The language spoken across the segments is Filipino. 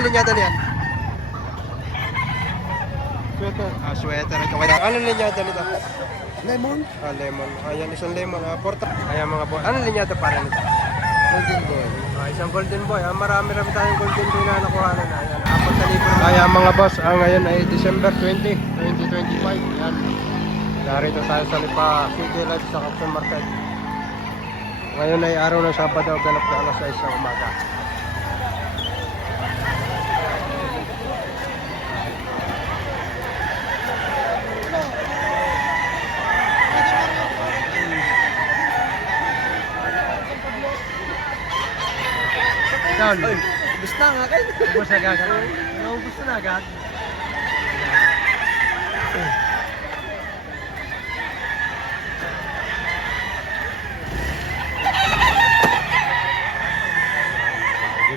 tayo linyada niyan? Sweater. Sweater. Anong linyada nito? Lemon. Lemon. Ayan, isang lemon. Porta. Ayan mga boy. Anong linyada para nito? Golden boy. Isang golden boy. Marami-rami tayong golden boy na nakuha na. Ayan, 4,000. Kaya mga boss, ngayon ay December 20, 2025. Ayan. Narito tayo sa Lipa City Life sa Capson Market. Ngayon ay araw ng Sabado, ganap na alas 6 ng umaga. Down. Ay, ubus na nga kayo. Ubus na agad. Ubus na agad.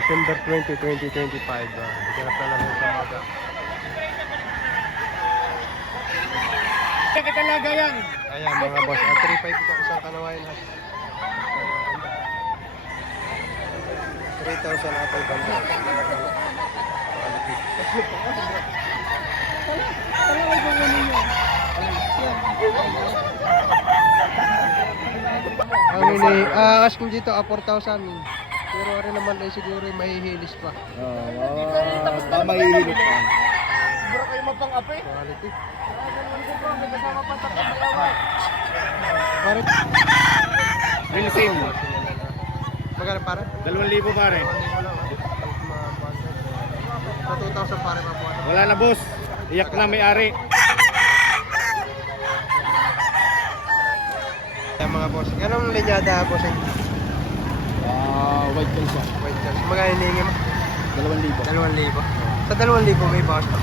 December 20, 2025. Ganap na lang yung umaga. Kaya talaga yan. Ayan mga boss, 3.5 ito isang kanawain ha. 3,000 apple banda. Ang ini, asking dito 4,000. Pero rin naman ay siguro mahihilis pa. Mahihilit pa. Bura kayo mapang-ape. Quality. Wilson. Magkano pare? 2,000 pare. Sa 2,000 pare mabuhat. Wala na boss. Iyak na may-ari. Ayan mga boss. Anong linyada boss? White girl siya. Wait, magkano hinihingi mo? 2,000. 2,000. Sa 2,000 may bawas pa.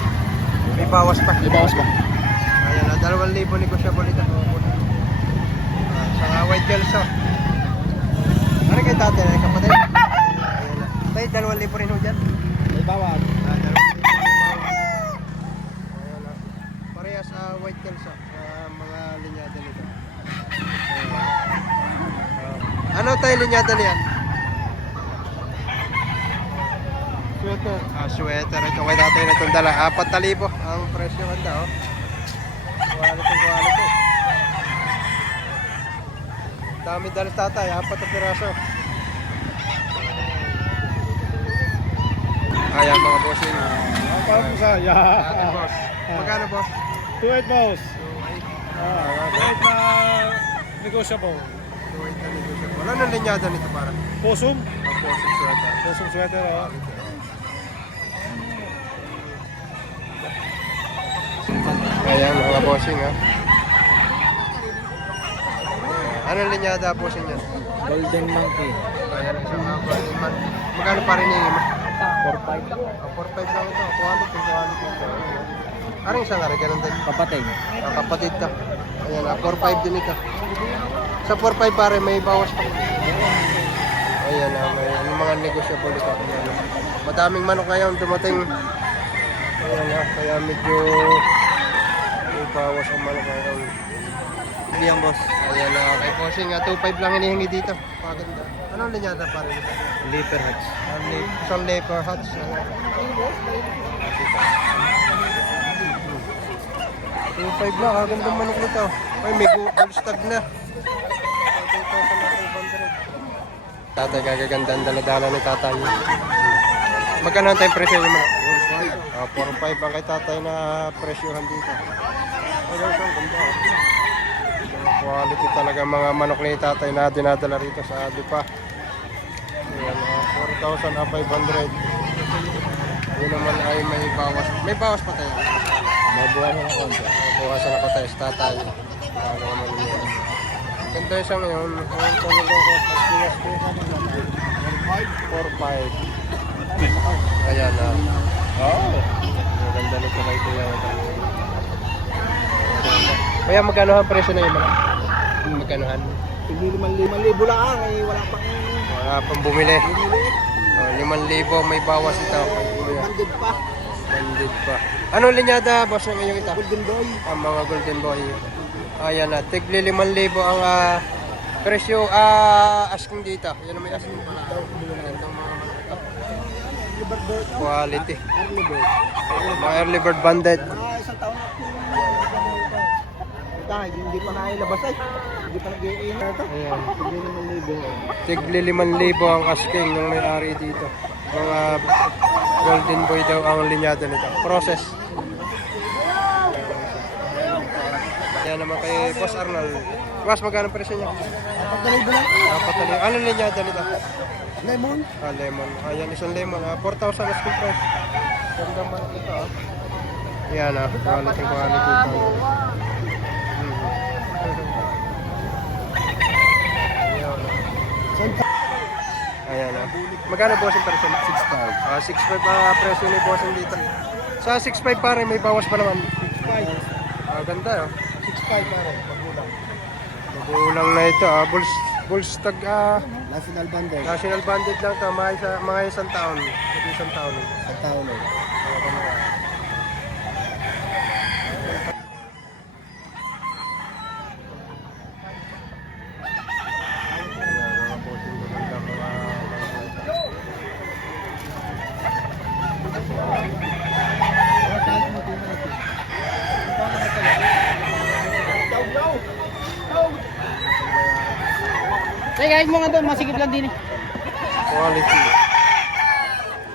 May bawas pa. May bawas ba? Ayan na, 2,000 negosyable ito. Sa white girl so. Ano kay tatay na kapatid? Ayan na. Tayo 2,000 rin ho dyan. May bawas. 2,000 bawas. Ayan na. Parehas white girl so. Mga linyada nito. Ano tayo linyada niyan? Sweater. Sweater. Ito kay tatay na itong dala. 4,000 ang presyo kanda oh. Quality. Dami dala tatay, 4 na piraso. Ayan mga bossing. Parang saya. Boss. Magkano boss? 2,800 boss. 2,800 na negotiable. 2,800 na negosyable. Wala nang linyada nito para. Posum. Ang bossing sweater. Posum sweater oh. Ayan mga bossing ha. Anong linyada bossing yan? Golden monkey. Ayan isang golden man. Magkano pa rin yung 4,500. 4,500 lang ito. Quality. Ano yung isang ganun din? Kapatid. Kapatid ka. Ayan 4,500 din ito. Sa 4,500 pare may bawas pa. Ayan may mga negosyable ito. Ayan, madaming manok ngayon dumating. Ayan kaya medyo may bawas ang manok ngayon. Hindi ang boss. Ayan kay Posing 2,500 lang hinihingi dito. Paganda. Anong linyada pa rin ito? Leaper hats. Isang leopard hats. 2,500 lang. Kagandang manok nito. Ay may gold stag na. 2,500. Tatay kagaganda ang daladala ni tatay. Magkano ang tayong presyo yung manok? 4,500 ang kay tatay na presyohan dito. Quality talaga mga manok ni tatay na dinadala rito sa Lipa. Ayan, 4,500. Yun naman ay may bawas. May bawas pa tayo. Mabuhasan na konti. Bawasan ako tayo sa tatay. Ganda siya ngayon. Ang talagang ko. 4,500. Ayan na. Ang ganda nito kay Kuya. Kaya magkano ang presyo na yun? Magkanohan? 5,000 lang eh. Wala pang bumili. 5,000 may bawas ito. 100 pa. 100 pa. Anong linyada boss ng inyong ito? Golden boy. Ang mga golden boy. Ayan na. Tigli 5,000 ang presyo asking dito. Yan ang may asking pala. Gandang mga manok ito. bird bird. Quality. Early bird. Mga early bird banded. Isang taon na po. Ito, hindi pa nailabas ay. Hindi pa nag-iingat ito. Ayan. Tigli Tigli naman libo. 5,000 ang asking ng may-ari dito. Mga golden boy daw ang linyado nito. Process. Yan naman kay Boss Arnold. Boss, magkano ang presyo niya? Pagdalibo lang. Patali. Ano linyado nito? Lemon. Lemon. Ayan, isang lemon. 4,000 asking price. Ganda man ito. Yan quality ito. Ayan Magkano bossing presyo? 6,500. 6,500 ang presyo ni bossing dito. Sa 6,500 pare, may bawas pa naman. 6,500. Ganda 6,500 pare. Pagbulang. Magulang na ito. Bulls tag National Banded. national banded lang to. Mga isang taon. Isang taon. Sa taon eh. Hey guys, mga doon, masigip lang din eh. Quality.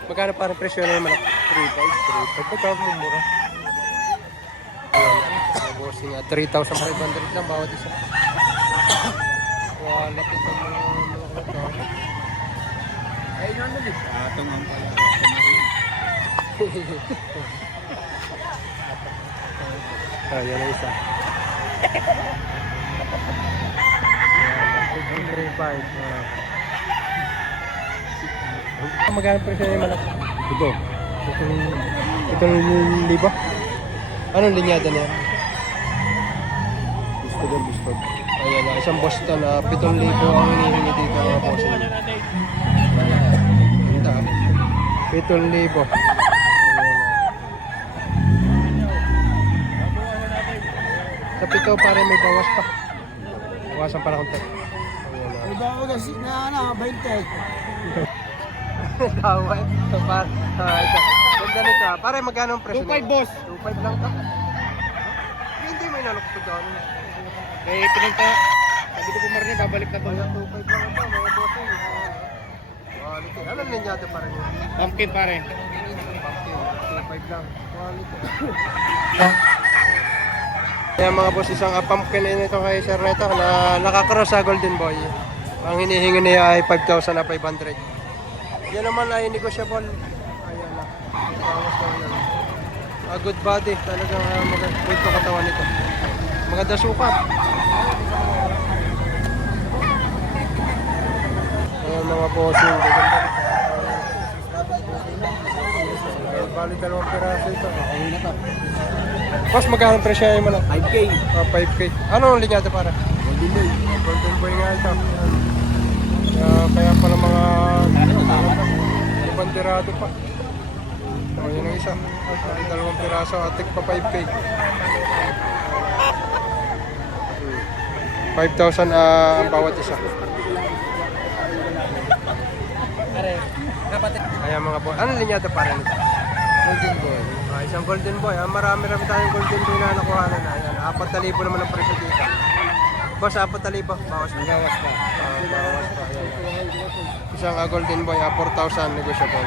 Magkano parang presyo na yung malaki? 3,500. Pagkakawag mo mura. Ayan. Bossing 3,500 lang bawat isa. Quality ng mga ito. Ay, yun na din. Atong ang pala. Yan ang isa. 3,500. Magkano presyo na yung malaki? Ito. Itong libo? Anong linyada niya? Gusto ko, gusto. Ayan isang Boston 7,000 ang hinihingi dito mga bossing. Ganda 7,000. Sa pito pare may bawas pa. Bawasan pa na konti. Ano ba ako kasi na 20? Daway. Par. Ito. Ganda nito. Pare magkano ang presyo? 2,500 boss. 2,500 lang to. Hindi may nalok po doon. Eh, pinagta. Sabi ko po marinig, babalik na to. Kaya 2,500 lang ito mga bossing. Quality. Anong linyado pa rin yun? Pumpkin pare. 2,500 lang. Quality. Kaya mga boss, isang pumpkin ito kay Sir Neto na nakakross sa Golden Boy. Ang hinihingi niya ay 5,500. Yan naman ay negotiable. Ayan na. Bawas na yan. Good body. Talagang maganda yung katawan nito. Maganda sukat. Ayan mga bossing. Gaganda nito. Bali dalawang piraso ito. Ayun na to. Boss, magkano presyo yung manok? 5K. 5K. Ano ang linyado para? Golden Boy. Golden Boy nga ito. Kaya pala mga banderado pa. Yan ang isa. Dalawang piraso. Atik pa 5K. 5,000 ang bawat isa. Ayan mga boy. Anong linyado para nito? Golden Boy. Isang Golden Boy. Marami-rami tayong Golden Boy na nakuha na. Ayan, 4,000 naman ang presyo dito. Boss, 4,000. Bawas na. Bawas pa. Bawas pa. Ayan. Isang Golden Boy, 4,000 negotiable.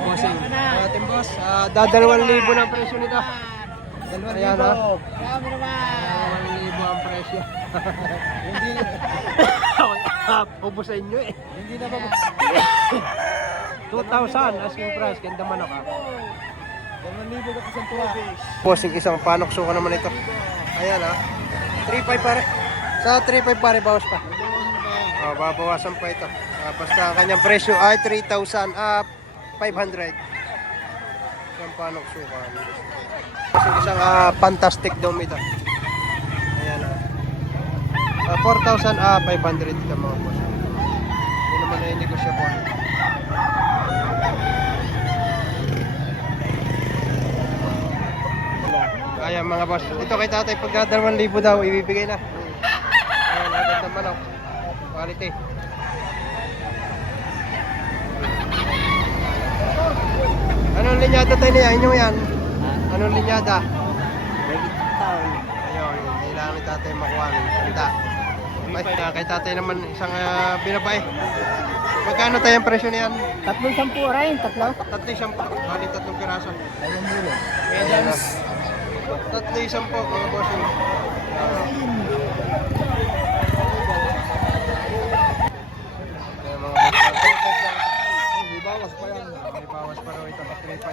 Bossing. Ating boss, dadalawang libo ng presyo nito. Ayan ha. 2,000 ang presyo. Hindi Ubus sa inyo eh. hindi na ba 2,000 asking price. Ganda manok ha. 2,000 ka sa tuwa. Bossing, isang panok suka naman ito. Ayan ha. 3,500 pare. Sa 3,500 pare, bawas pa. Babawasan pa ito. Basta ang kanyang presyo ay 3,500. Isang panok suka. Bossing, isang fantastic dome ito. Ayan ha. 4,500 ito mga boss. Hindi naman ay negosyable. Ayan mga boss. Ito kay tatay pagka 2,000 daw ibibigay na. Ayan, agad naman ako. Quality. Anong linyada tayo niya? Inyo yan? Anong linyada? Town. Ayun, hindi lang ni tatay makuha. Ganda. Ay, kay tatay naman isang binabay. Magkano tayo ang presyo niyan? 310 rin, tatlo. 3-10. Bali 3 piraso. Ayun muna. Ayan na. 3-10 mga bossing. Ayan mga bossing. May bawas pa yan. May bawas pa raw ito. 3-5.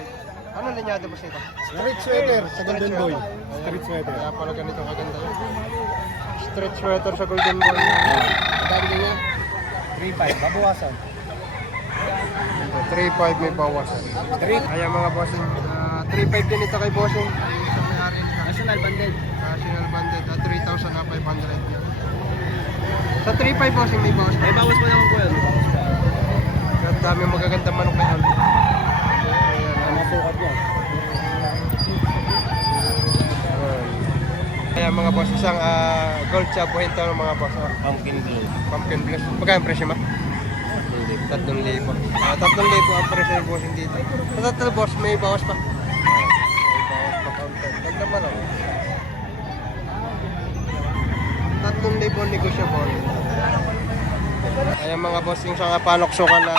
Ano linyada boss nito? Street sweater sa Golden Boy. Street sweater. Kaya pala ganito kaganda yun. Street sweater sa Golden Boy. Dali niya. 3.5, babawasan. 3-5 may bawas. Ayan mga bossing. 3-5 din ito kay bossing. Sa may-ari nito. National banded. National banded. 3,000 na 500. Sa 3-5 bossing may bawas. May bawas pa naman po yun. Ang dami magagandang manok na yan. Ang masukat niya. Ayan mga boss, isang gold chop buhinto ng mga boss. Pumpkin blue. Pumpkin blue. Magkano ang presyo ma? 3,000. 3,000 ang presyo ng bossing dito. Sa 3 boss, may bawas pa. May bawas pa counter. Tag naman ako. 3,000 negotiable. Ayan mga boss, yung sa panoksokan na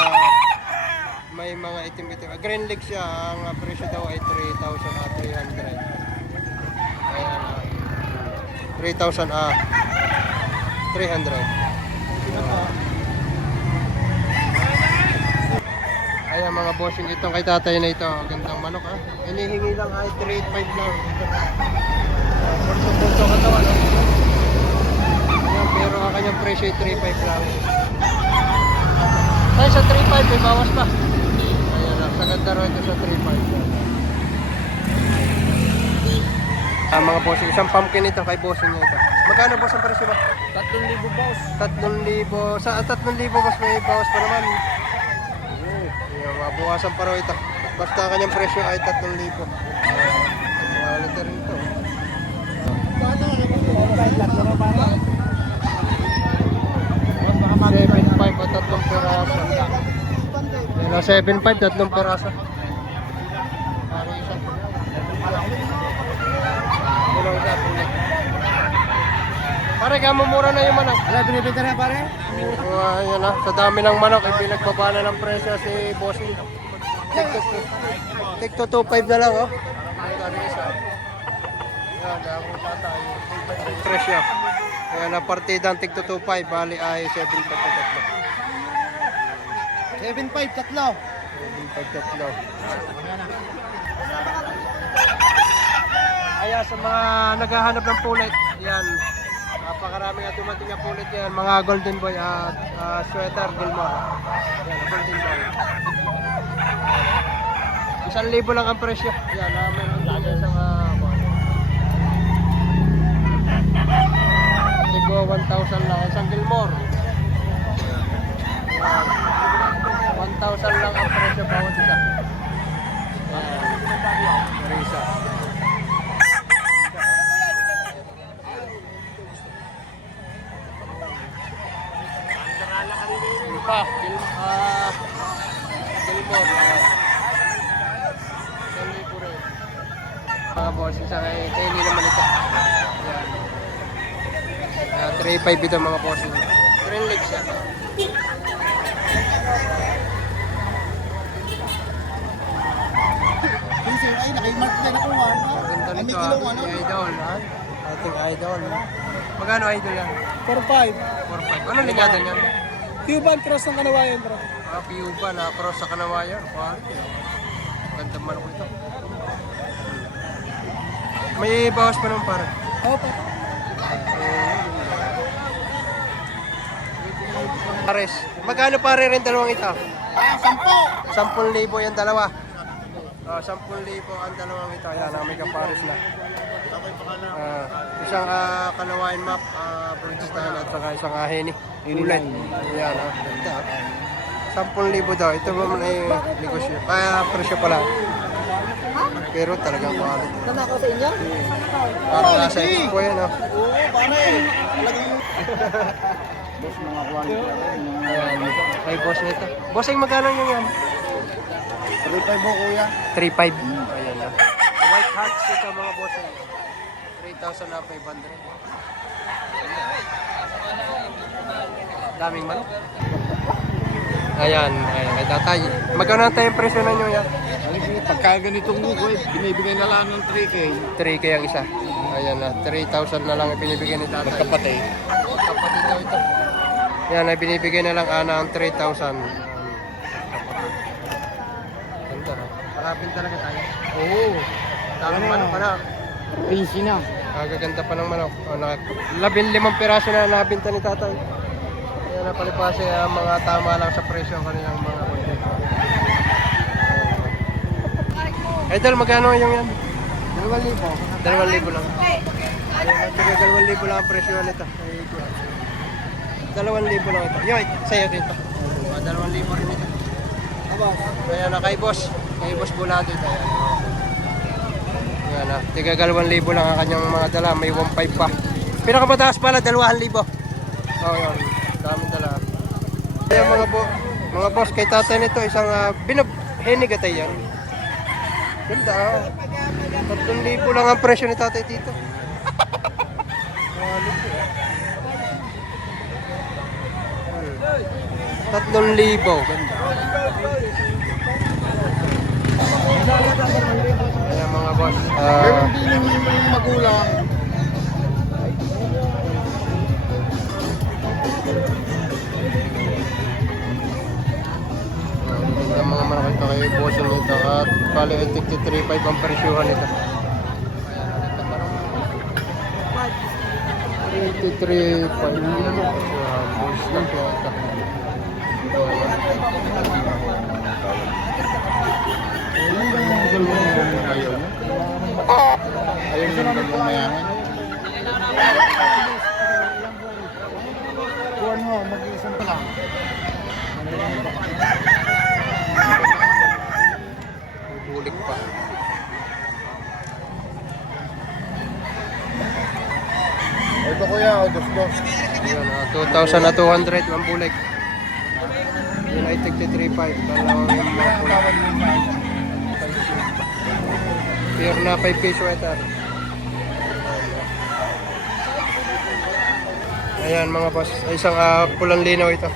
may mga itim-itim. Green legs siya, ang presyo daw ay 3,300. Ayan. 3,000 300. Ayan mga bossing, itong kay tatay na ito. Gandang manok ha. Hinihingi lang ay 385 lang. Pulso-pulso katawan ha. Ayan, pero ang kanyang presyo ay 35 lang. Tayo sa 3.5 may bawas pa. Ayan, sa ganda rin ito sa 3.5. Mga bossing, isang pumpkin ito kay bossing niya ito. Magkano boss ang presyo ba? 3,000 boss. 3,000. Sa 3,000 boss may bawas pa naman. Ayan, mabawasan pa raw ito. Basta kanyang presyo ay 3,000. Quality rin ito. 7.5 at 3 peraso. Yan ang 7.5, 3 peraso. Parang isa. Kulang isa, kulang. Pare, gamumura na yung manok. Wala, binibenta na pare? Ayan na, sa dami ng manok, ipinagbaba na ng presyo si Bossing. Tig to 2.5 na lang, oh. Parang isa. Yan, dami pa tayo. 2.5 presyo. Ayan, ang partida ang tig to 2.5, bali ay 7.5 na tatlo. 7.5, tatlo. 7.5 tatlo. Kaya sa mga naghahanap ng pulit, yan. Napakarami nga dumating na pulit yan. Mga Golden Boy at sweater, Gilmore. Yan, Golden Boy. 1,000 lang ang presyo. Yan, meron din yan sa Tigo 1,000 lang. Isang Gilmore. Yan. 1,000 lang ang presyo bawat isa. Marisa. Pa, Gilmore. Sali po rin. Mga boss, isa kay Kenny naman ito. Yan. 3.5 ito mga boss. Green legs yan. Ay, naka-mark na nakuha. Ganda nito ha. Idol ha. Ating idol. Magkano idol yan? 4.5. 4.5. Ano linyada niyan? Cuban cross ng kanawayan, bro. Piuba na cross sa Kanawayan. Ganda manok ito. May bawas pa naman para. Opo. Pares. Magkano pare rin dalawang ito? 10. 10,000 yung dalawa. 10,000 ang dalawang ito. Ayan, may kapares na. Isang Kanawayan map, Bridgestone at saka isang Aheni. Ulan. Ayan, ganda. 10,000 daw. Ito naman ay negosyo. Presyo pala. Pero talagang quality. Sana ako sa inyo? Parang nasa expo yan, oh. Oo, pare. Talagang... Boss, mga quality. Ayan, kay boss nito. Bossing, magkano nyo yan? 3.5 mo kuya. 3.5. Ayan na. White Hat Chick ang mga boss. 3,500. Daming manok. Ayan, ayan. Ay tatay. Magkano na tayong presyo na nyo yan? Pagka ganitong buko, binibigay na lang ng 3K. 3K ang isa. Ayan na. 3,000 na lang ibinibigay ni tatay. Magkapatid. Kapatid daw ito. Yan, ay binibigay na lang ana ang 3,000. Ganda, no? Nakapin talaga tayo. Oo. Daming manok pa na. Pinsi na. Kagaganda pa ng manok. 15 piraso na nabinta ni tatay. Kaya napalipasi ang mga tama lang sa presyo ang kanilang mga konti. Idol, magkano yung yan? 2,000. 2,000 lang. 2,000 lang ang presyo nito. 2,000 lang ito. Yoy, sa'yo dito. 2,000 rin ito. Kaya na kay boss. Kay boss Bulado ito. Yan na. Tiga 2,000 lang ang kanyang mga dala. May 1,500 pa. Pinakamataas pala, 2,000. Oh, yun. Daming dala. Kaya mga boss, kay tatay nito, isang henig atay yan. Ganda. 3,000 lang ang presyo ni tatay dito. 3,000. Ganda. Ayan mga boss. Meron din yung magulang. Ang mga manok ito kay bossing nito at bali ay 53.5 ang presyuhan nito. 83.5 boss na po ito. Ayun yung mayaman. Kuhan mo, mag-iisang pa lang. Bulik pa. Ito kuya, dos-dos. Yun, 2,200 ang bulik. Yun ay 53.5. Dalawang yung mga bulik. Pure na 5K sweater. Ayan mga boss. Isang pulang linaw ito.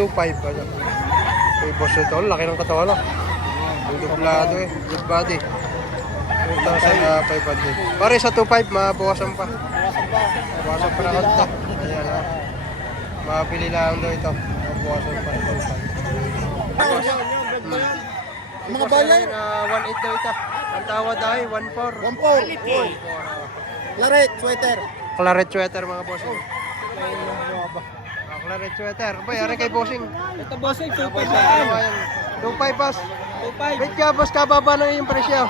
2.5. Kay boss ito. Laki ng katawan lang. Ang dublado eh. Good body. 2,500. Pare sa 2.5 mabawasan pa. Mabawasan pa na kanta. Ayan ha. Mabili lang daw ito. Mabawasan pa. 2.5. Mga balay. 1.8 daw ito. Ang tawad ay 1.4. 1.4. Laret, sweater. Claret sweater mga bossing. Claret sweater. Bay, ari kay bossing. Ito bossing, 2.5 2.5 pas. 2.5. Wait ka boss, kababa na yung presyo.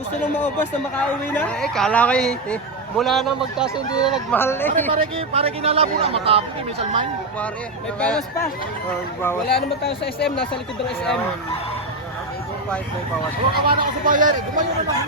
Gusto nang maubos na makauwi na? Kala ko mula na magtaas hindi na nagmahal Pare kinalabo na matapos eh, minsan man. Pare. May bawas pa. Bawas. Wala naman tayo sa SM, nasa likod ng SM. 2.5 may bawas. Kawa na ako sa bayan, gumayo na lang.